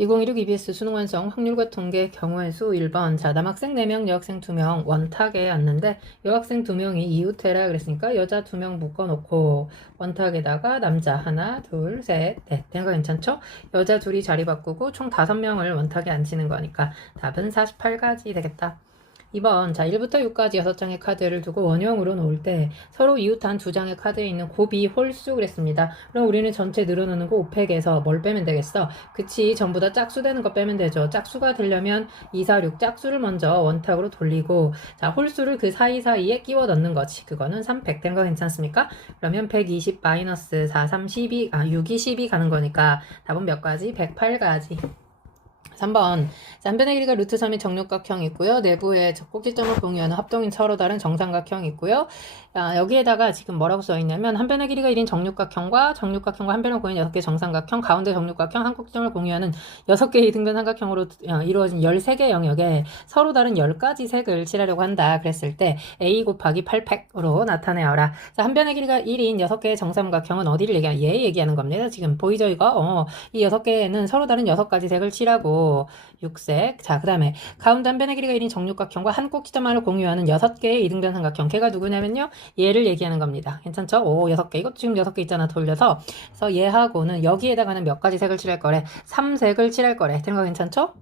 2016 EBS 수능 완성 확률과 통계 경우의 수 1번. 자, 남학생 4명, 여학생 2명 원탁에 앉는데 여학생 2명이 이웃해라 그랬으니까 여자 2명 묶어놓고 원탁에다가 남자 하나, 둘, 셋, 넷. 되는 거 괜찮죠? 여자 둘이 자리 바꾸고 총 5명을 원탁에 앉히는 거니까 답은 48가지 되겠다. 2번. 자, 1부터 6까지 6장의 카드를 두고 원형으로 놓을 때 서로 이웃한 2장의 카드에 있는 곱이 홀수 그랬습니다. 그럼 우리는 전체 늘어놓는 거 5팩에서 뭘 빼면 되겠어? 그치, 전부 다 짝수 되는 거 빼면 되죠. 짝수가 되려면 2, 4, 6 짝수를 먼저 원탁으로 돌리고, 자, 홀수를 그 사이사이에 끼워 넣는 거지. 그거는 3팩 된 거 괜찮습니까? 그러면 120 마이너스 4, 3, 12, 6이 12 가는 거니까 답은 몇 가지? 108가지. 3번. 한 변의 길이가 루트 3의 정육각형이 있고요. 내부에 꼭지점을 공유하는 합동인 서로 다른 정삼각형이 있고요. 여기에다가 지금 뭐라고 써있냐면 한 변의 길이가 1인 정육각형과 한 변을 공유하는 6개 정삼각형, 가운데 정육각형, 한 꼭지점을 공유하는 6개의 이등변 삼각형으로 이루어진 13개 영역에 서로 다른 10가지 색을 칠하려고 한다. 그랬을 때 A 곱하기 8팩으로 나타내어라. 자, 한 변의 길이가 1인 6개의 정삼각형은 어디를 얘기하는? 얘 얘기하는 겁니다. 지금 보이죠 이거? 이 6개는 서로 다른 6가지 색을 칠하고 6색. 자, 그 다음에 가운데 한 변의 길이가 1인 정육각형과 한 꼭지점만을 공유하는 6개의 이등변 삼각형. 걔가 누구냐면요. 얘를 얘기하는 겁니다. 괜찮죠? 6개. 이것도 지금 6개 있잖아. 돌려서. 그래서 얘하고는 여기에다가는 몇 가지 색을 칠할 거래? 3색을 칠할 거래. 된 거 괜찮죠?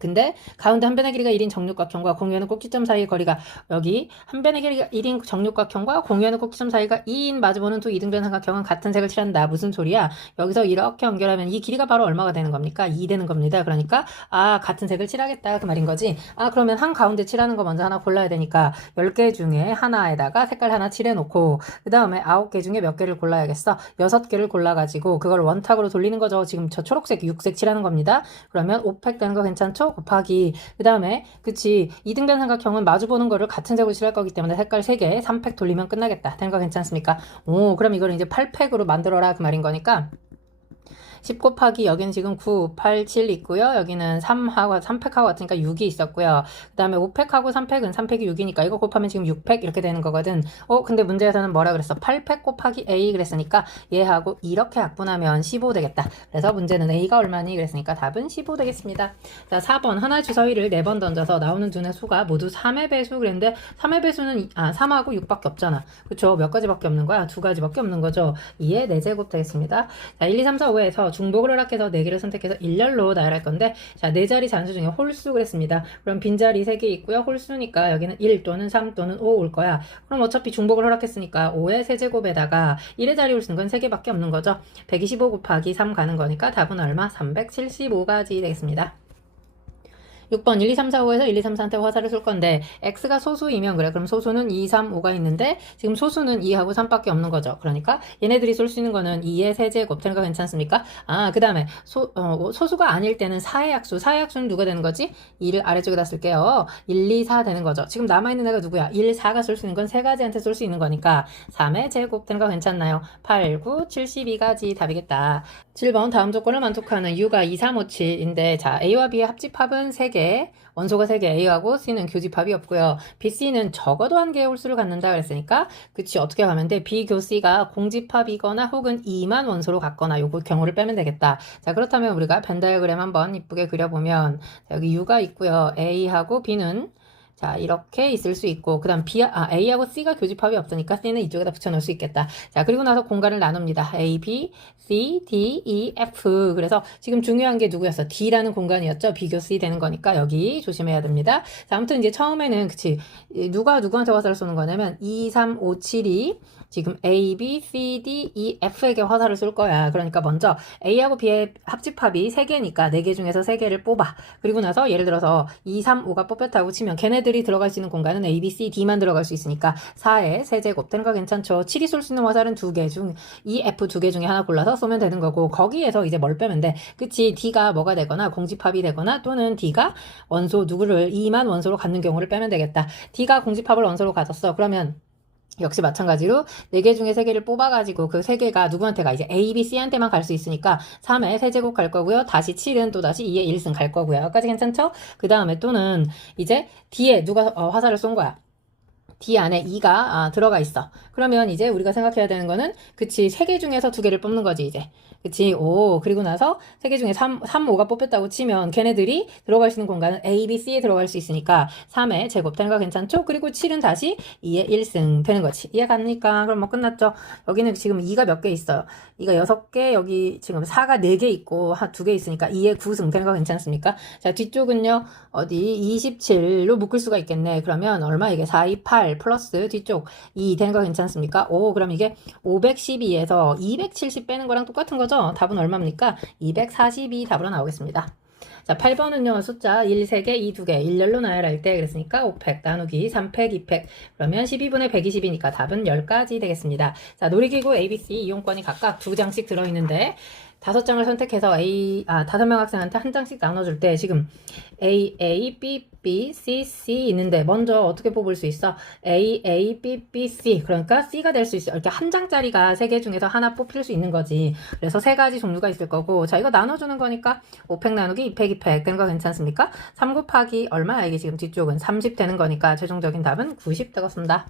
근데 가운데 한 변의 길이가 1인 정육각형과 공유하는 꼭지점 사이의 거리가 여기 한 변의 길이가 1인 정육각형과 공유하는 꼭지점 사이가 2인 마주보는 두 이등변 삼각형은 같은 색을 칠한다. 무슨 소리야? 여기서 이렇게 연결하면 이 길이가 바로 얼마가 되는 겁니까? 2 되는 겁니다. 그러니까 같은 색을 칠하겠다 그 말인 거지. 그러면 한 가운데 칠하는 거 먼저 하나 골라야 되니까 10개 중에 하나에다가 색깔 하나 칠해놓고 그 다음에 9개 중에 몇 개를 골라야겠어? 6개를 골라가지고 그걸 원탁으로 돌리는 거죠. 지금 저 초록색 6색 칠하는 겁니다. 그러면 5팩 되는 거 괜찮죠? 곱하기 그 다음에 그치 이등변 삼각형은 마주보는 거를 같은 색으로 칠할 거기 때문에 색깔 3개 3팩 돌리면 끝나겠다. 되는 거 괜찮습니까? 그럼 이걸 이제 8팩으로 만들어라 그 말인 거니까 10 곱하기 여기는 지금 9, 8, 7 있고요. 여기는 3팩하고 같으니까 6이 있었고요. 그 다음에 5팩하고 3팩은 3팩이 6이니까 이거 곱하면 지금 6팩 이렇게 되는 거거든. 근데 문제에서는 뭐라 그랬어? 8팩 곱하기 A 그랬으니까 얘하고 이렇게 약분하면 15 되겠다. 그래서 문제는 A가 얼마니? 그랬으니까 답은 15 되겠습니다. 자, 4번 하나의 주사위를 4번 던져서 나오는 두뇌 수가 모두 3의 배수 그랬는데 3의 배수는 3하고 6밖에 없잖아. 그쵸? 몇 가지밖에 없는 거야? 2가지밖에 없는 거죠. 2의 4제곱 되겠습니다. 자, 1, 2, 3, 4, 5에서 중복을 허락해서 4개를 선택해서 일렬로 나열할 건데 자, 4자리 잔수 중에 홀수 그랬습니다. 그럼 빈자리 3개 있고요. 홀수니까 여기는 1 또는 3 또는 5 올 거야. 그럼 어차피 중복을 허락했으니까 5의 세제곱에다가 1의 자리 홀수는 건 3개밖에 없는 거죠. 125 곱하기 3 가는 거니까 답은 얼마? 375가지 되겠습니다. 6번 1, 2, 3, 4, 5에서 1, 2, 3, 4한테 화살을 쏠 건데 x가 소수이면 그래. 그럼 소수는 2, 3, 5가 있는데 지금 소수는 2하고 3밖에 없는 거죠. 그러니까 얘네들이 쏠 수 있는 거는 2의 세제곱 되는 거 괜찮습니까? 그 다음에 소수가 아닐 때는 4의 약수. 4의 약수는 누가 되는 거지? 2를 아래쪽에다 쓸게요. 1, 2, 4 되는 거죠. 지금 남아있는 애가 누구야? 1, 4가 쏠 수 있는 건 3가지한테 쏠 수 있는 거니까 3의 제곱 되는 거 괜찮나요? 8, 9, 72가지 답이겠다. 7번 다음 조건을 만족하는 U가 2, 3, 5, 7인데 자 A와 B의 합집합은 3개 원소가 3개 A하고 C는 교집합이 없고요. B, C는 적어도 1개의 홀수를 갖는다 그랬으니까 그치 어떻게 가면 돼? B, 교, C가 공집합이거나 혹은 2만 원소로 갖거나 요거 경우를 빼면 되겠다. 자 그렇다면 우리가 벤 다이어그램 한번 이쁘게 그려보면 자, 여기 U가 있고요. A하고 B는 자 이렇게 있을 수 있고 그 다음 A하고 C가 교집합이 없으니까 C는 이쪽에다 붙여놓을 수 있겠다. 자 그리고 나서 공간을 나눕니다. A, B, C, D, E, F 그래서 지금 중요한 게 누구였어? D라는 공간이었죠. 비교 C 되는 거니까 여기 조심해야 됩니다. 자 아무튼 이제 처음에는 그치 누가 누구한테 화살을 쏘는 거냐면 2, 3, 5, 7이 지금 A, B, C, D, E, F에게 화살을 쏠 거야. 그러니까 먼저 A하고 B의 합집합이 3개니까 4개 중에서 3개를 뽑아. 그리고 나서 예를 들어서 2, 3, 5가 뽑혔다고 치면 걔네들이 들어갈 수 있는 공간은 A, B, C, D만 들어갈 수 있으니까 4의 세제곱 되는 거 괜찮죠. 7이 쏠 수 있는 화살은 2개 중 E, F 2개 중에 하나 골라서 쏘면 되는 거고 거기에서 이제 뭘 빼면 돼. 그치 D가 뭐가 되거나 공집합이 되거나 또는 D가 원소 누구를 2만 원소로 갖는 경우를 빼면 되겠다. D가 공집합을 원소로 가졌어. 그러면 역시 마찬가지로 4개 중에 3개를 뽑아가지고 그 3개가 누구한테 가? 이제 A, B, C한테만 갈 수 있으니까 3의 세제곱 갈 거고요. 다시 7은 또 다시 2의 1승 갈 거고요. 여기까지 괜찮죠? 그 다음에 또는 이제 D에 누가 화살을 쏜 거야. D 안에 2가 들어가 있어. 그러면 이제 우리가 생각해야 되는 거는 그치 3개 중에서 2개를 뽑는 거지 이제. 그치? 오, 그리고 나서 세 개 중에 3, 5가 뽑혔다고 치면 걔네들이 들어갈 수 있는 공간은 A, B, C에 들어갈 수 있으니까 3의 제곱되는 거 괜찮죠? 그리고 7은 다시 2의 1승 되는 거지. 이해 갑니까? 그럼 뭐 끝났죠? 여기는 지금 2가 몇 개 있어요? 2가 6개, 여기 지금 4가 4개 있고 2개 있으니까 2의 9승 되는 거 괜찮습니까? 자, 뒤쪽은요, 어디 27로 묶을 수가 있겠네. 그러면 얼마 이게 4, 2, 8 플러스 뒤쪽 2 되는 거 괜찮습니까? 오, 그럼 이게 512에서 270 빼는 거랑 똑같은 거죠? 답은 얼마입니까? 242 답으로 나오겠습니다. 자, 8번은요, 숫자 1, 3개, 2, 2개, 일렬로 나열할 때, 그랬으니까 5팩 나누기 3팩, 2팩, 그러면 12분의 120이니까 답은 10가지 되겠습니다. 자, 놀이기구 ABC 이용권이 각각 2장씩 들어있는데, 5장을 선택해서 5명 학생한테 한 장씩 나눠줄 때, 지금 A, B, B, C, C 있는데, 먼저 어떻게 뽑을 수 있어? A, B, B, C. 그러니까 C가 될 수 있어. 이렇게 한 장짜리가 3개 중에서 하나 뽑힐 수 있는 거지. 그래서 3가지 종류가 있을 거고, 자, 이거 나눠주는 거니까 5팩 나누기 2팩, 2팩 되는 거 괜찮습니까? 3 곱하기 얼마야? 이게 지금 뒤쪽은 30 되는 거니까 최종적인 답은 90 되겠습니다.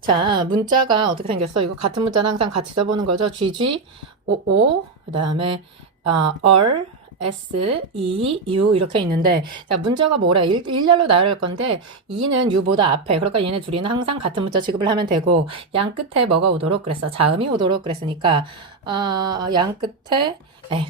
자, 문자가 어떻게 생겼어? 이거 같은 문자는 항상 같이 써보는 거죠. GG, OO, 그 다음에 R, S, E, U 이렇게 있는데, 자, 문자가 뭐래? 일렬로 나열할 건데 2는 U보다 앞에, 그러니까 얘네 둘이는 항상 같은 문자 취급을 하면 되고, 양 끝에 뭐가 오도록 그랬어? 자음이 오도록 그랬으니까 양 끝에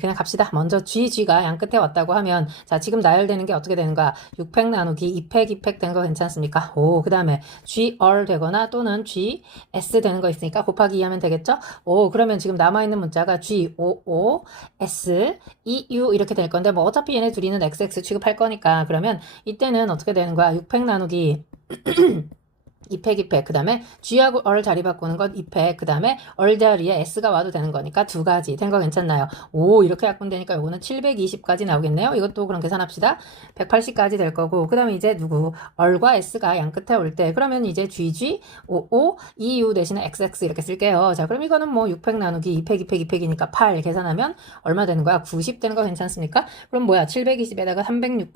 그냥 갑시다. 먼저 GG가 양 끝에 왔다고 하면, 자, 지금 나열되는 게 어떻게 되는 거야? 6팩 나누기 2팩, 2팩 되는 거 괜찮습니까? 오, 그 다음에 GR 되거나 또는 GS 되는 거 있으니까 곱하기 2 하면 되겠죠? 오, 그러면 지금 남아있는 문자가 GOO, S, EU 이렇게 될 건데, 뭐 어차피 얘네 둘이는 XX 취급할 거니까, 그러면 이때는 어떻게 되는 거야? 6팩 나누기 2팩, 2팩, 그 다음에 G하고 R 자리 바꾸는 건 2팩, 그 다음에 R 자리에 S가 와도 되는 거니까 2가지 된 거 괜찮나요? 오, 이렇게 약분되니까 요거는 720까지 나오겠네요. 이것도 그럼 계산합시다. 180까지 될 거고, 그 다음에 이제 누구? R과 S가 양 끝에 올 때, 그러면 이제 GG, OO, EU 대신에 XX 이렇게 쓸게요. 자, 그럼 이거는 뭐 6팩 나누기 2팩, 2팩, 2팩이니까 8 계산하면 얼마 되는 거야? 90 되는 거 괜찮습니까? 그럼 뭐야? 720에다가 300,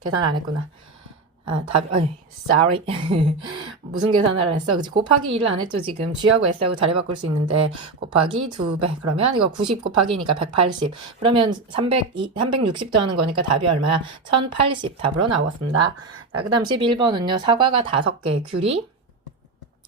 계산 안 했구나. sorry. 무슨 계산을 안 했어? 그치? 곱하기 1을 안 했죠, 지금. G하고 S하고 자리 바꿀 수 있는데, 곱하기 2배. 그러면 이거 90 곱하기니까 180. 그러면 360 더하는 거니까 답이 얼마야? 1080 답으로 나왔습니다. 자, 그 다음 11번은요, 사과가 5개, 귤이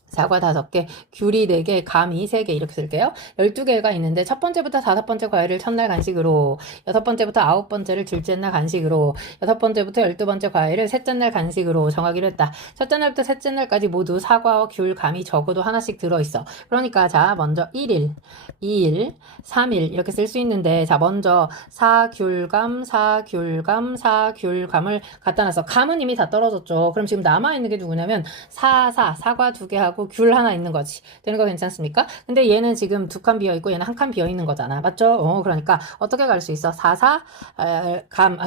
사과 5개, 귤이 4개, 감이 3개 이렇게 쓸게요. 12개가 있는데 첫 번째부터 5번째 과일을 첫날 간식으로, 6번째부터 9번째를 둘째 날 간식으로, 6번째부터 12번째 과일을 셋째 날 간식으로 정하기로 했다. 첫째 날부터 셋째 날까지 모두 사과와 귤, 감이 적어도 하나씩 들어있어. 그러니까 자, 먼저 1일, 2일, 3일 이렇게 쓸 수 있는데, 자, 먼저 사귤감, 사귤감, 사귤감을 갖다 놨어. 감은 이미 다 떨어졌죠. 그럼 지금 남아있는 게 누구냐면 사과 2개 하고 귤 하나 있는 거지. 되는 거 괜찮습니까? 근데 얘는 지금 2칸 비어있고 얘는 1칸 비어있는 거잖아. 맞죠? 그러니까 어떻게 갈 수 있어?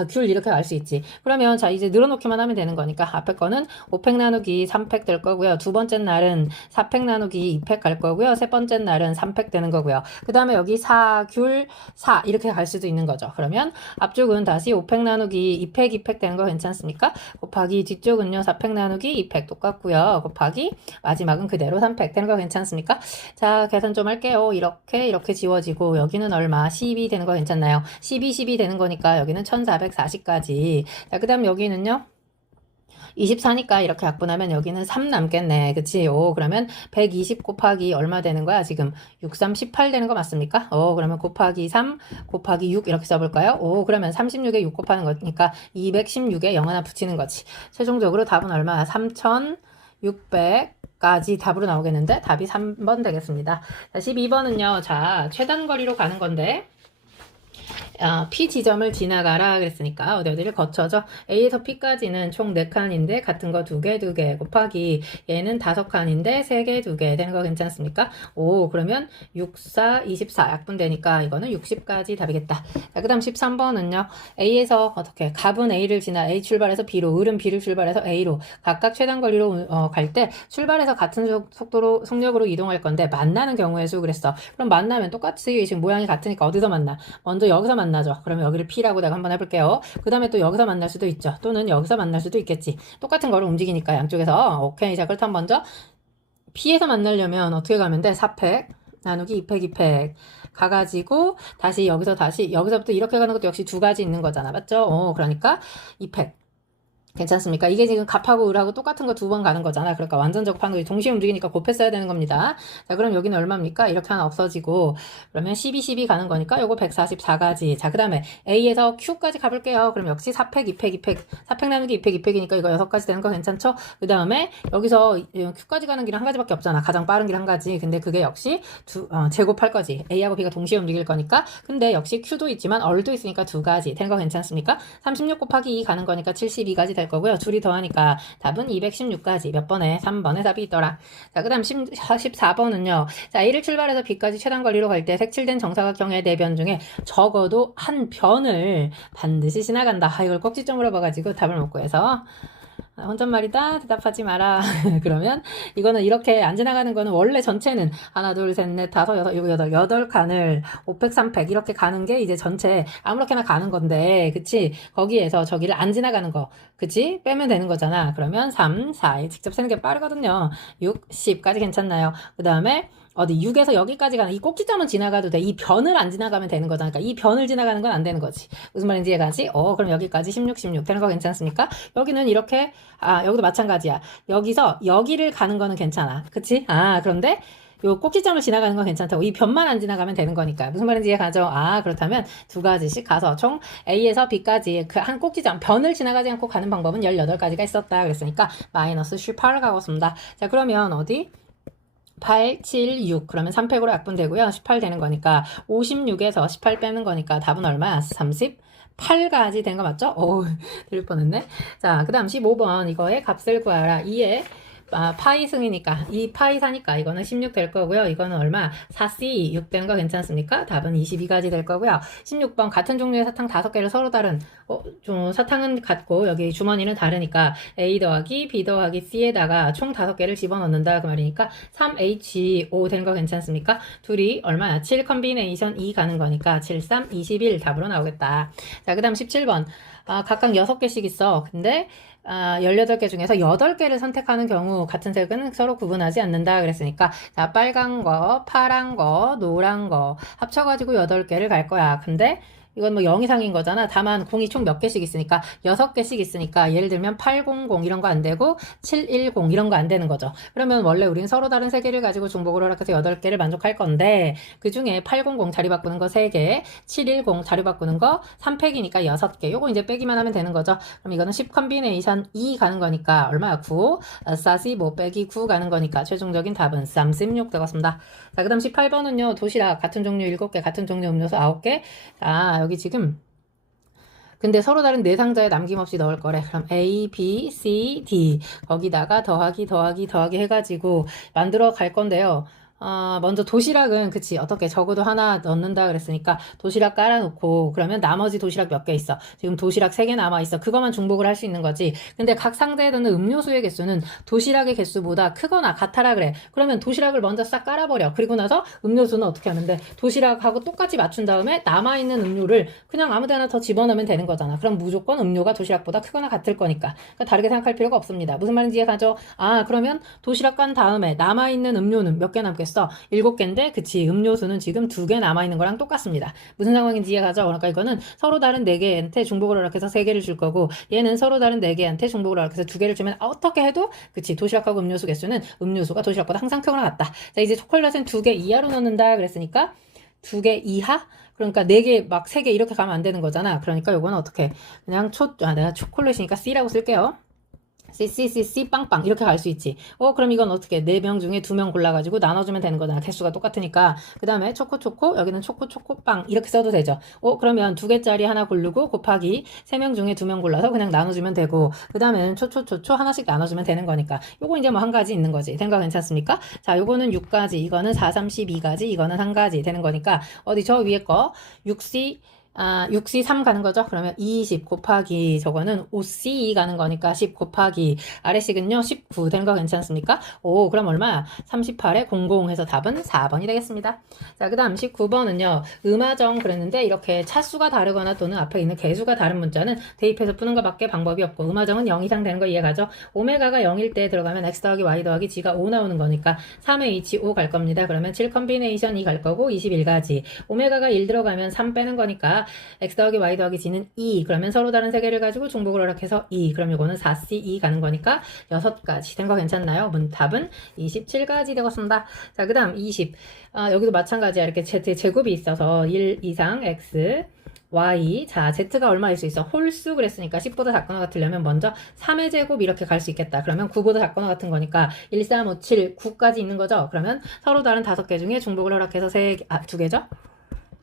귤 이렇게 갈 수 있지. 그러면 자, 이제 늘어놓기만 하면 되는 거니까 앞에 거는 5팩 나누기 3팩 될 거고요. 두 번째 날은 4팩 나누기 2팩 갈 거고요. 세 번째 날은 3팩 되는 거고요. 그 다음에 여기 귤, 이렇게 갈 수도 있는 거죠. 그러면 앞쪽은 다시 5팩 나누기 2팩, 2팩 되는 거 괜찮습니까? 곱하기 뒤쪽은요, 4팩 나누기 2팩 똑같고요. 곱하기 마지막은 그대로 3팩 되는 거 괜찮습니까? 자, 계산 좀 할게요. 이렇게 지워지고 여기는 얼마? 12 되는 거 괜찮나요? 12 되는 거니까 여기는 1440까지. 자, 그 다음 여기는요. 24니까 이렇게 약분하면 여기는 3 남겠네. 그치? 그러면 120 곱하기 얼마 되는 거야? 지금 6, 3, 18 되는 거 맞습니까? 그러면 곱하기 3, 곱하기 6 이렇게 써볼까요? 그러면 36에 6 곱하는 거니까 216에 0 하나 붙이는 거지. 최종적으로 답은 얼마야? 3600까지 답으로 나오겠는데 답이 3번 되겠습니다. 자, 12번은요. 자, 최단 거리로 가는 건데 P 지점을 지나가라 그랬으니까 어디를 거쳐죠. A에서 P까지는 총 4칸인데 같은 거 2개 곱하기 얘는 5칸인데 3개 2개 되는 거 괜찮습니까? 그러면 6, 4, 24 약분되니까 이거는 60까지 답이겠다. 자, 그 다음 13번은요. A에서 어떻게 갑은 A를 지나 A 출발해서 B로, 을은 B를 출발해서 A로 각각 최단 거리로 갈 때 출발해서 같은 속력으로 이동할 건데 만나는 경우의 수 그랬어. 그럼 만나면 똑같이 지금 모양이 같으니까 어디서 만나? 먼저 여기서 만나죠. 그러면 여기를 P라고 내가 한번 해볼게요. 그 다음에 또 여기서 만날 수도 있죠. 또는 여기서 만날 수도 있겠지. 똑같은 거를 움직이니까 양쪽에서. 오케이. 자, 그렇다면 먼저 P에서 만나려면 어떻게 가면 돼? 4팩 나누기 2팩 2팩 가가지고 다시 여기서부터 이렇게 가는 것도 역시 두 가지 있는 거잖아. 맞죠? 그러니까 2팩 괜찮습니까? 이게 지금 갑하고 을하고 똑같은 거 두 번 가는 거잖아. 그러니까 완전 적합한 거 동시에 움직이니까 곱했어야 되는 겁니다. 자, 그럼 여기는 얼마입니까? 이렇게 하나 없어지고 그러면 12 가는 거니까 요거 144가지. 자, 그 다음에 A에서 Q까지 가볼게요. 그럼 역시 4팩, 2팩, 2팩 4팩 나누기 2팩, 2팩이니까 이거 6가지 되는 거 괜찮죠? 그 다음에 여기서 Q까지 가는 길은 한 가지밖에 없잖아. 가장 빠른 길 한 가지. 근데 그게 역시 제곱할 거지. A하고 B가 동시에 움직일 거니까. 근데 역시 Q도 있지만 얼도 있으니까 두 가지. 되는 거 괜찮습니까? 36 곱하기 2 가는 거니까 72가지 될 거고요. 둘이 더하니까 답은 216가지. 몇 번에? 3번에 답이 있더라. 자, 그 다음 14번은요. 자, A를 출발해서 B까지 최단 거리로 갈 때 색칠된 정사각형의 네 변 중에 적어도 한 변을 반드시 지나간다. 이걸 꼭지점 물어봐가지고 답을 못 구해서 혼잣말이다 대답하지 마라. 그러면 이거는 이렇게 안 지나가는 거는 원래 전체는 하나 둘 셋 넷 다섯 여섯 일곱 여덟 칸을 5팩 3팩 이렇게 가는 게 이제 전체 아무렇게나 가는 건데 그치 거기에서 저기를 안 지나가는 거 그치 빼면 되는 거잖아. 그러면 3 4 직접 세는 게 빠르거든요. 6 10까지 괜찮나요? 그 다음에 어디 6에서 여기까지 가는 이 꼭지점은 지나가도 돼. 이 변을 안 지나가면 되는 거잖아. 그러니까 이 변을 지나가는 건 안 되는 거지. 무슨 말인지 이해가지? 그럼 여기까지 16 되는 거 괜찮습니까? 여기는 이렇게 여기도 마찬가지야. 여기서 여기를 가는 거는 괜찮아. 그치? 그런데 요 꼭지점을 지나가는 건 괜찮다고. 이 변만 안 지나가면 되는 거니까. 무슨 말인지 이해가죠? 그렇다면 두 가지씩 가서 총 A에서 B까지 그 한 꼭지점, 변을 지나가지 않고 가는 방법은 18가지가 있었다. 그랬으니까 마이너스 18을 가겠습니다. 자, 그러면 어디? 8, 7, 6 그러면 3팩으로 약분되고요. 18 되는 거니까 56에서 18 빼는 거니까 답은 얼마야? 38가지 되는 거 맞죠? 들릴 뻔했네. 자, 그 다음 15번 이거의 값을 구하라. 2에 파이 승이니까 이 파이 사니까 이거는 16 될 거고요. 이거는 얼마? 4C 6 되는 거 괜찮습니까? 답은 22가지 될 거고요. 16번 같은 종류의 사탕 5개를 서로 다른 좀 사탕은 같고 여기 주머니는 다르니까 A 더하기 B 더하기 C에다가 총 5개를 집어넣는다 그 말이니까 3H5 되는 거 괜찮습니까? 둘이 얼마야? 7 컨비네이션 2 가는 거니까 7, 3, 21 답으로 나오겠다. 자, 그 다음 17번 각각 6개씩 있어. 근데 18개 중에서 8개를 선택하는 경우 같은 색은 서로 구분하지 않는다 그랬으니까 자, 빨간 거, 파란 거, 노란 거 합쳐가지고 8개를 갈 거야. 근데 이건 뭐 0 이상인 거잖아. 다만 공이 총 몇 개씩 있으니까 6개씩 있으니까 예를 들면 800 이런 거 안 되고 710 이런 거 안 되는 거죠. 그러면 원래 우린 서로 다른 3개를 가지고 중복으로 허락해서 8개를 만족할 건데 그 중에 800 자리 바꾸는 거 3개, 710 자리 바꾸는 거 3팩이니까 6개. 요거 이제 빼기만 하면 되는 거죠. 그럼 이거는 10 컨비네이션 2 가는 거니까 얼마야? 9. 45 빼기 9 가는 거니까 최종적인 답은 36 되겠습니다. 자, 그 다음 18번은요. 도시락 같은 종류 7개, 같은 종류 음료수 9개. 여기 지금 근데 서로 다른 네 상자에 남김없이 넣을 거래. 그럼 A, B, C, D 거기다가 더하기 해가지고 만들어 갈 건데요. 먼저 도시락은 그치 어떻게 적어도 하나 넣는다 그랬으니까 도시락 깔아놓고 그러면 나머지 도시락 몇 개 있어. 지금 도시락 3개 남아있어. 그것만 중복을 할 수 있는 거지. 근데 각 상자에 넣는 음료수의 개수는 도시락의 개수보다 크거나 같아라 그래. 그러면 도시락을 먼저 싹 깔아버려. 그리고 나서 음료수는 어떻게 하는데 도시락하고 똑같이 맞춘 다음에 남아있는 음료를 그냥 아무데나 더 집어넣으면 되는 거잖아. 그럼 무조건 음료가 도시락보다 크거나 같을 거니까. 그러니까 다르게 생각할 필요가 없습니다. 무슨 말인지 이해가죠? 그러면 도시락 깐 다음에 남아있는 음료는 몇 개 남겠어? 7개인데 그치 음료수는 지금 2개 남아있는 거랑 똑같습니다. 무슨 상황인지 이해가죠? 그러니까 이거는 서로 다른 4개한테 중복을 허락해서 3개를 줄 거고 얘는 서로 다른 4개한테 중복을 허락해서 2개를 주면 어떻게 해도 그치 도시락하고 음료수 개수는 음료수가 도시락보다 항상 크거나 같다. 자, 이제 초콜릿은 2개 이하로 넣는다 그랬으니까 2개 이하? 그러니까 4개 막 3개 이렇게 가면 안 되는 거잖아. 그러니까 요거는 어떻게 그냥 내가 초콜릿이니까 C라고 쓸게요. C 빵빵 이렇게 갈 수 있지. 그럼 이건 어떻게 4명 중에 2명 골라가지고 나눠주면 되는 거잖아. 개수가 똑같으니까. 그 다음에 초코 여기는 초코 빵 이렇게 써도 되죠. 그러면 2개짜리 하나 고르고 곱하기 3명 중에 2명 골라서 그냥 나눠주면 되고 그 다음에는 초초 하나씩 나눠주면 되는 거니까 요거 이제 뭐 한 가지 있는 거지. 된 거 괜찮습니까? 자, 요거는 6가지 이거는 4, 32가지 이거는 1가지 되는 거니까 어디 저 위에 거 6C 6C 3 가는 거죠. 그러면 20 곱하기 저거는 5C 2 가는 거니까 10 곱하기 아래식은요 19 되는 거 괜찮습니까? 오, 그럼 얼마야? 38에 00 해서 답은 4번이 되겠습니다. 자, 그 다음 19번은요. 음화정 그랬는데 이렇게 차수가 다르거나 또는 앞에 있는 개수가 다른 문자는 대입해서 푸는 것밖에 방법이 없고, 음화정은 0 이상 되는 거 이해가죠? 오메가가 0일 때 들어가면 x 더하기 y 더하기 g가 5 나오는 거니까 3H 5 갈 겁니다. 그러면 7 컴비네이션 2 갈 거고 21가지. 오메가가 1 들어가면 3 빼는 거니까 x 더하기 y 더하기 g는 2. 그러면 서로 다른 세 개를 가지고 중복을 허락해서 2. 그럼 이거는 4C2 가는 거니까 6가지. 된 거 괜찮나요? 답은 27가지 되겠습니다. 자, 그 다음 20. 여기도 마찬가지야. 이렇게 z 제곱이 있어서 1 이상 x y. 자, z가 얼마일 수 있어? 홀수 그랬으니까 10보다 작거나 같으려면 먼저 3의 제곱 이렇게 갈 수 있겠다. 그러면 9보다 작거나 같은 거니까 1, 3, 5, 7, 9까지 있는 거죠. 그러면 서로 다른 5개 중에 중복을 허락해서 2개죠?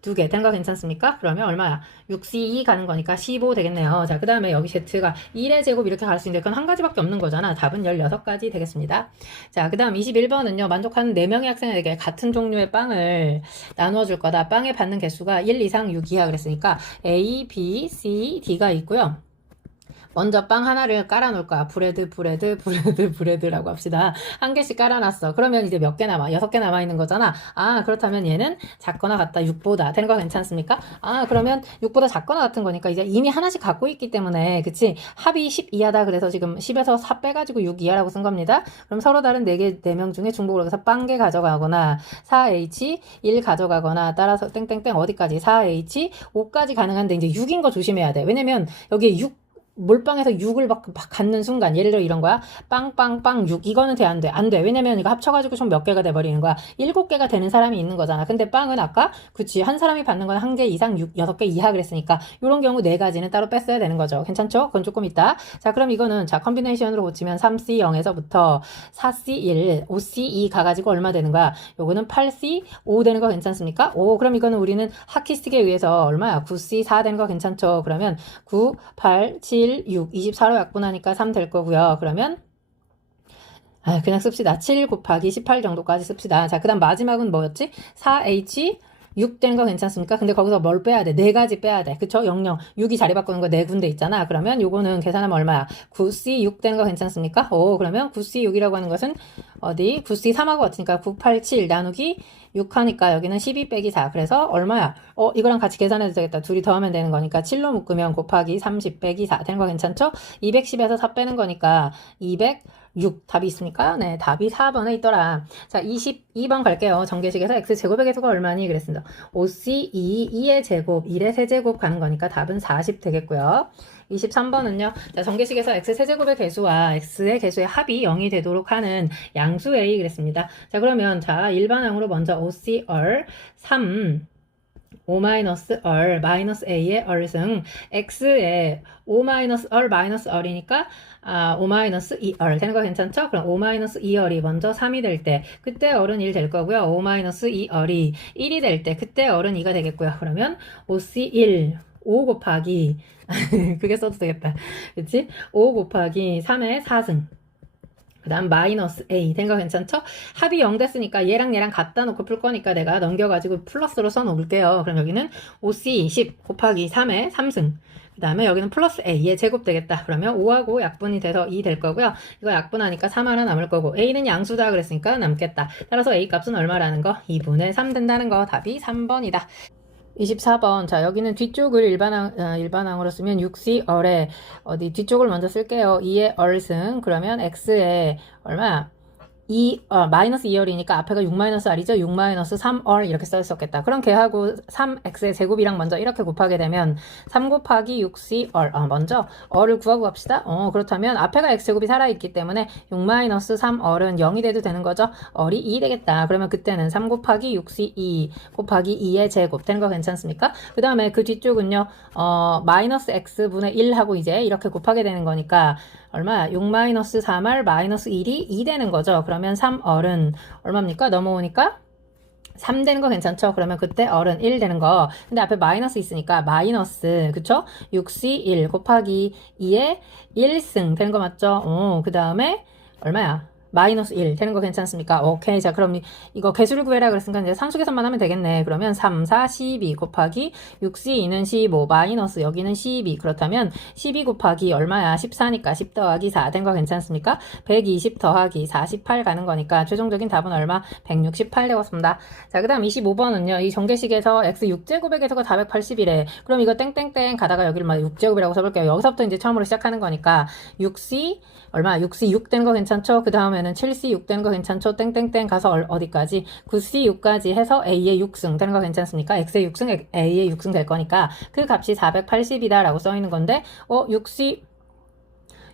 2개 된 거 괜찮습니까? 그러면 얼마야? 6C2 가는 거니까 15 되겠네요. 자, 그 다음에 여기 Z가 1의 제곱 이렇게 갈 수 있는데 그건 한 가지밖에 없는 거잖아. 답은 16가지 되겠습니다. 자, 그 다음 21번은요. 만족하는 4명의 학생에게 같은 종류의 빵을 나누어 줄 거다. 빵에 받는 개수가 1 이상 6 이하 그랬으니까 A, B, C, D가 있고요. 먼저 빵 하나를 깔아놓을 거야. 브레드라고 합시다. 한 개씩 깔아놨어. 그러면 이제 몇 개 남아? 6개 남아있는 거잖아. 그렇다면 얘는 작거나 같다. 6보다. 되는 거 괜찮습니까? 그러면 6보다 작거나 같은 거니까 이제 이미 하나씩 갖고 있기 때문에, 그치? 합이 10 이하다. 그래서 지금 10에서 4 빼가지고 6 이하라고 쓴 겁니다. 그럼 서로 다른 4명 중에 중복을 해서 빵개 가져가거나, 4H 1 가져가거나, 따라서 땡땡땡 어디까지? 4H 5까지 가능한데 이제 6인 거 조심해야 돼. 왜냐면 여기에 6 몰빵에서 6을 막 갖는 순간, 예를 들어 이런 거야. 빵빵빵 6. 이거는 안 돼. 안 돼. 왜냐면 이거 합쳐가지고 좀 몇 개가 돼버리는 거야. 7개가 되는 사람이 있는 거잖아. 근데 빵은 아까, 그치. 한 사람이 받는 건 1개 이상 6개 이하 그랬으니까, 요런 경우 4가지는 따로 뺐어야 되는 거죠. 괜찮죠? 그건 조금 있다. 자, 그럼 이거는, 자, 컨비네이션으로 고치면 3C0에서부터 4C1, 5C2 가가지고 얼마 되는 거야? 요거는 8C5 되는 거 괜찮습니까? 그럼 이거는 우리는 하키스틱에 의해서 얼마야? 9C4 되는 거 괜찮죠? 그러면 9, 8, 7, 6, 24로 약분하니까 3 될 거고요. 그러면 그냥 씁시다. 7 곱하기 18 정도까지 씁시다. 자, 그 다음 마지막은 뭐였지? 4H 6 되는 거 괜찮습니까? 근데 거기서 뭘 빼야 돼? 4가지 빼야 돼. 그쵸? 0, 6이 자리 바꾸는 거 4군데 있잖아. 그러면 요거는 계산하면 얼마야? 9C 6 되는 거 괜찮습니까? 그러면 9C 6이라고 하는 것은 어디? 9C 3하고 같으니까 9, 8, 7 나누기 6 하니까 여기는 12 빼기 4. 그래서 얼마야? 이거랑 같이 계산해도 되겠다. 둘이 더하면 되는 거니까 7로 묶으면 곱하기 30 빼기 4 되는 거 괜찮죠? 210에서 4 빼는 거니까 206 답이 있습니까? 네, 답이 4번에 있더라. 자, 22번 갈게요. 전개식에서 x제곱의 개수가 얼마니? 그랬습니다. 5c2, 2의 제곱, 1의 세제곱 가는 거니까 답은 40 되겠고요. 23번은요. 자, 전개식에서 x 세제곱의 개수와 x의 개수의 합이 0이 되도록 하는 양수 a 그랬습니다. 자, 그러면 자, 일반항으로 먼저 5cr 3 5-얼 마이너스 a의 얼승 x의 5-얼 마이너스 얼이니까 5-2얼 되는 거 괜찮죠? 그럼 5-2얼이 먼저 3이 될 때 그때 얼은 1 될 거고요. 5-2얼이 1이 될 때 그때 얼은 2가 되겠고요. 그러면 5c1 5 곱하기 그게 써도 되겠다. 그치? 5 곱하기 3의 4승 그 다음 마이너스 a 된 거 괜찮죠? 합이 0 됐으니까 얘랑 갖다 놓고 풀 거니까 내가 넘겨가지고 플러스로 써놓을게요. 그럼 여기는 5c 10 곱하기 3의 3승 그 다음에 여기는 플러스 a의 제곱 되겠다. 그러면 5하고 약분이 돼서 2 될 거고요. 이거 약분하니까 3 하나 남을 거고 a는 양수다 그랬으니까 남겠다. 따라서 a 값은 얼마라는 거? 2분의 3 된다는 거. 답이 3번이다. 24번. 자, 여기는 뒤쪽을 일반항으로 쓰면 6c얼에 뒤쪽을 먼저 쓸게요. 2의 얼승. 그러면 x에 얼마야? 마이너스 2얼이니까 앞에가 6-r이죠? 6-3얼 이렇게 써있었겠다. 그럼 걔하고 3x의 제곱이랑 먼저 이렇게 곱하게 되면 3 곱하기 6c얼. 먼저 얼을 구하고 갑시다. 그렇다면 앞에가 x제곱이 살아있기 때문에 6-3얼은 0이 돼도 되는 거죠? 얼이 2 되겠다. 그러면 그때는 3 곱하기 6c2 곱하기 2의 제곱 되는 거 괜찮습니까? 그 다음에 그 뒤쪽은요, 마이너스 x분의 1하고 이제 이렇게 곱하게 되는 거니까 얼마야? 6-3알 마이너스 1이 2 되는 거죠. 그러면 3얼은 얼마입니까? 넘어오니까 3 되는 거 괜찮죠? 그러면 그때 얼은 1 되는 거. 근데 앞에 마이너스 있으니까 마이너스, 그쵸? 6c1 곱하기 2의 1승 되는 거 맞죠? 그 다음에 얼마야? 마이너스 1 되는 거 괜찮습니까? 오케이. 자, 그럼 이거 개수를 구해라 그랬으니까 이제 산수계산만 하면 되겠네. 그러면 3, 4, 12 곱하기 6C2는 15 마이너스 여기는 12. 그렇다면 12 곱하기 얼마야? 14니까 10 더하기 4 된 거 괜찮습니까? 120 더하기 48 가는 거니까 최종적인 답은 얼마? 168 되었습니다. 자, 그 다음 25번은요. 이 전개식에서 x 6제곱의 개수가 480이래. 그럼 이거 땡땡땡 가다가 여기를 막 6제곱이라고 써볼게요. 여기서부터 이제 처음으로 시작하는 거니까 6C 얼마? 6C 6 되는 거 괜찮죠? 그 다음에는 7C 6 되는 거 괜찮죠? 땡땡땡 가서 어디까지? 9C 6까지 해서 A의 6승 되는 거 괜찮습니까? X의 6승, A의 6승 될 거니까 그 값이 480이다 라고 써 있는 건데 6C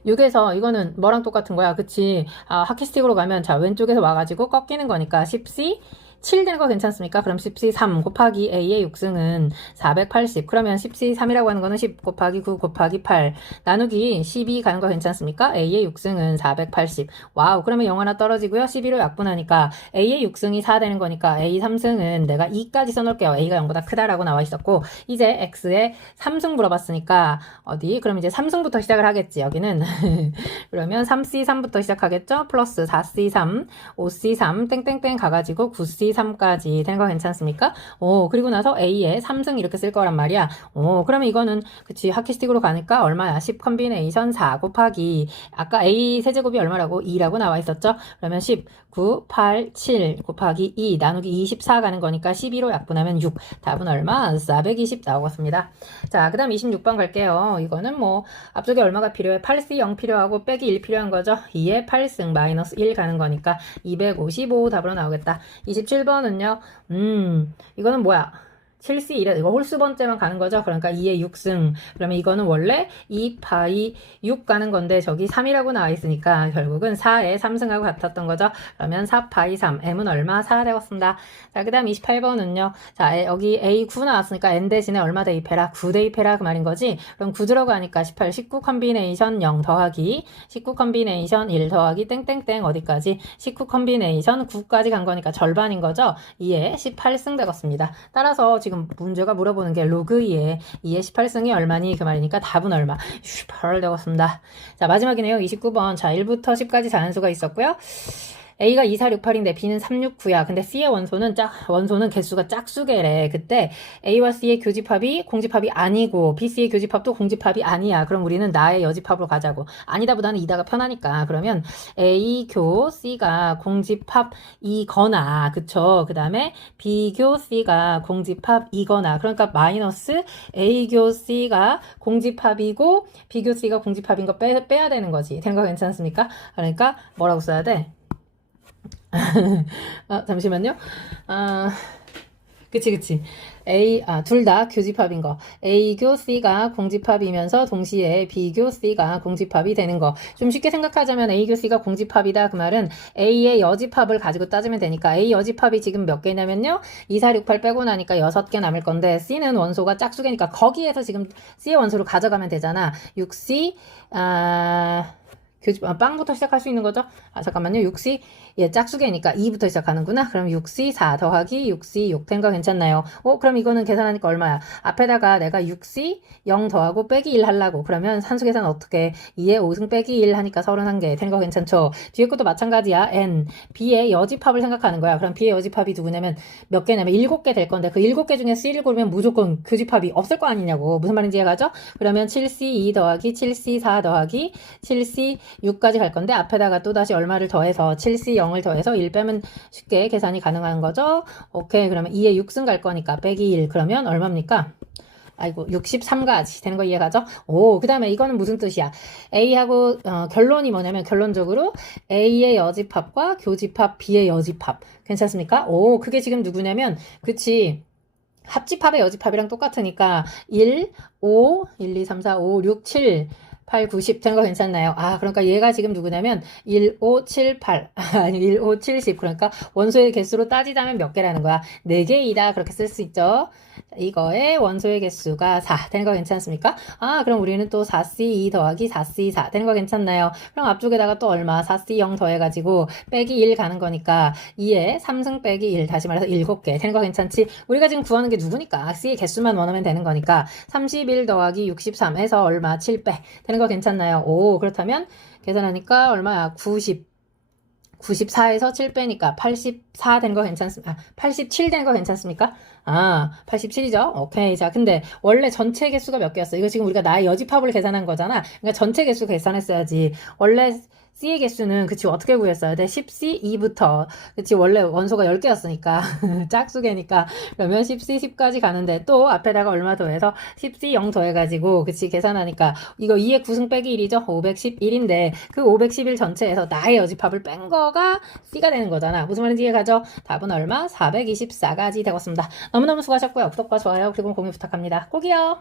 6에서 이거는 뭐랑 똑같은 거야? 그치? 하키스틱으로 가면 자 왼쪽에서 와가지고 꺾이는 거니까 10C 7 되는 거 괜찮습니까? 그럼 10C 3 곱하기 A의 6승은 480. 그러면 10C 3이라고 하는 거는 10 곱하기 9 곱하기 8 나누기 12 가는 거 괜찮습니까? A의 6승은 480. 와우. 그러면 0 하나 떨어지고요. 12로 약분하니까 A의 6승이 4 되는 거니까 A 3승은 내가 2까지 써놓을게요. A가 0보다 크다라고 나와 있었고 이제 X의 3승 물어봤으니까 어디? 그럼 이제 3승부터 시작을 하겠지. 여기는. 그러면 3C 3부터 시작하겠죠? 플러스 4C 3, 5C 3 땡땡땡 가가지고 9C 3까지 된 거 괜찮습니까? 그리고 나서 A에 3승 이렇게 쓸 거란 말이야. 그러면 이거는 그치 하키스틱으로 가니까 얼마야? 10 컨비네이션 4 곱하기 아까 A 세제곱이 얼마라고? 2라고 나와 있었죠? 그러면 10, 9, 8, 7 곱하기 2 나누기 24 가는 거니까 12로 약분하면 6. 답은 얼마? 420 나오겠습니다. 자, 그 다음 26번 갈게요. 이거는 뭐 앞쪽에 얼마가 필요해? 8C 0 필요하고 빼기 1 필요한 거죠? 2에 8승 마이너스 1 가는 거니까 255 답으로 나오겠다. 27번은요. 이거는 뭐야? 7C 1에 이거 홀수 번째만 가는 거죠. 그러니까 2의 6승. 그러면 이거는 원래 2파이 6 가는 건데 저기 3이라고 나와 있으니까 결국은 4의 3승하고 같았던 거죠. 그러면 4파이 3. M은 얼마? 4 되었습니다. 자, 그 다음 28번은요. 자, 여기 A 9 나왔으니까 N 대신에 얼마 대입해라? 9 대입해라 그 말인 거지. 그럼 9 들어가니까 18, 19 컨비네이션 0 더하기 19 컨비네이션 1 더하기 땡땡땡 어디까지? 19 컨비네이션 9까지 간 거니까 절반인 거죠. 2의 18승 되었습니다. 따라서 지금 문제가 물어보는 게 로그 2의 18승이 얼마니 그 말이니까 답은 얼마? 18 되었습니다. 자, 마지막이네요. 29번. 자, 1부터 10까지 자연수가 있었고요. A가 2, 4, 6, 8인데 B는 3, 6, 9야. 근데 C의 원소는 개수가 짝수계래. 그때 A와 C의 교집합이 공집합이 아니고 B, C의 교집합도 공집합이 아니야. 그럼 우리는 나의 여집합으로 가자고. 아니다 보다는 이다가 편하니까. 그러면 A 교 C가 공집합이거나 그쵸? 그 다음에 B 교 C가 공집합이거나 그러니까 마이너스 A 교 C가 공집합이고 B 교 C가 공집합인 거 빼야 되는 거지. 된 거 괜찮습니까? 그러니까 뭐라고 써야 돼? 잠시만요. 그치. 둘 다 교집합인 거. A교 C가 공집합이면서 동시에 B교 C가 공집합이 되는 거. 좀 쉽게 생각하자면 A교 C가 공집합이다. 그 말은 A의 여집합을 가지고 따지면 되니까 A 여집합이 지금 몇 개냐면요. 2, 4, 6, 8 빼고 나니까 6개 남을 건데 C는 원소가 짝수개니까 거기에서 지금 C의 원소를 가져가면 되잖아. 6C, 빵부터 시작할 수 있는 거죠? 잠깐만요. 6C, 짝수개니까 2부터 시작하는구나. 그럼 6C 4 더하기 6C 6 된 거 괜찮나요? 그럼 이거는 계산하니까 얼마야? 앞에다가 내가 6C 0 더하고 빼기 1 하려고. 그러면 산수 계산 어떻게? 2의 5승 빼기 1 하니까 31개 된 거 괜찮죠? 뒤에 것도 마찬가지야. N, B의 여집합을 생각하는 거야. 그럼 B의 여집합이 누구냐면 몇 개냐면 7개 될 건데 그 7개 중에 C를 고르면 무조건 교집합이 없을 거 아니냐고. 무슨 말인지 이해가죠? 그러면 7C 2 더하기 7C 4 더하기 7C 6까지 갈 건데 앞에다가 또 다시 얼마를 더해서 7C 0을 더해서 1 빼면 쉽게 계산이 가능한 거죠. 오케이. 그러면 2에 6승 갈 거니까 빼기 1 그러면 얼마입니까? 63가지 되는 거 이해가죠? 그 다음에 이거는 무슨 뜻이야? A하고 결론이 뭐냐면 결론적으로 A의 여집합과 교집합 B의 여집합 괜찮습니까? 그게 지금 누구냐면 그치 합집합의 여집합이랑 똑같으니까 1, 2, 3, 4, 5, 6, 7 8, 9, 10 되는 거 괜찮나요? 그러니까 얘가 지금 누구냐면 1, 5, 7, 8 아니 1, 5, 7, 10 그러니까 원소의 개수로 따지자면 몇 개라는 거야? 4개이다 그렇게 쓸 수 있죠. 이거의 원소의 개수가 4 되는 거 괜찮습니까? 그럼 우리는 또 4C2 더하기 4C4 되는 거 괜찮나요? 그럼 앞쪽에다가 또 얼마? 4C0 더해가지고 빼기 1 가는 거니까 2에 3승 빼기 1 다시 말해서 7개 되는 거 괜찮지? 우리가 지금 구하는 게 누구니까? C의 개수만 원하면 되는 거니까 31 더하기 63 해서 얼마? 7빼 되는 거 괜찮나요? 그렇다면 계산하니까 얼마야? 90 94에서 7 빼니까 84 된 거 괜찮습니까? 87 된 거 괜찮습니까? 87이죠? 오케이. 자, 근데 원래 전체 개수가 몇 개였어? 이거 지금 우리가 나의 여집합을 계산한 거잖아. 그러니까 전체 개수 계산했어야지. 원래 C의 개수는 그치 어떻게 구했어야 돼? 10C2부터 그치 원래 원소가 10개였으니까 짝수개니까 그러면 10C 10까지 가는데 또 앞에다가 얼마 더해서 10C 0 더해가지고 그치 계산하니까 이거 2의 9승 빼기 1이죠? 511인데 그 511 전체에서 나의 여집합을 뺀 거가 C가 되는 거잖아. 무슨 말인지 이해가죠? 답은 얼마? 424가지 되었습니다. 너무너무 수고하셨고요. 구독과 좋아요 그리고 공유 부탁합니다. 꼭이요.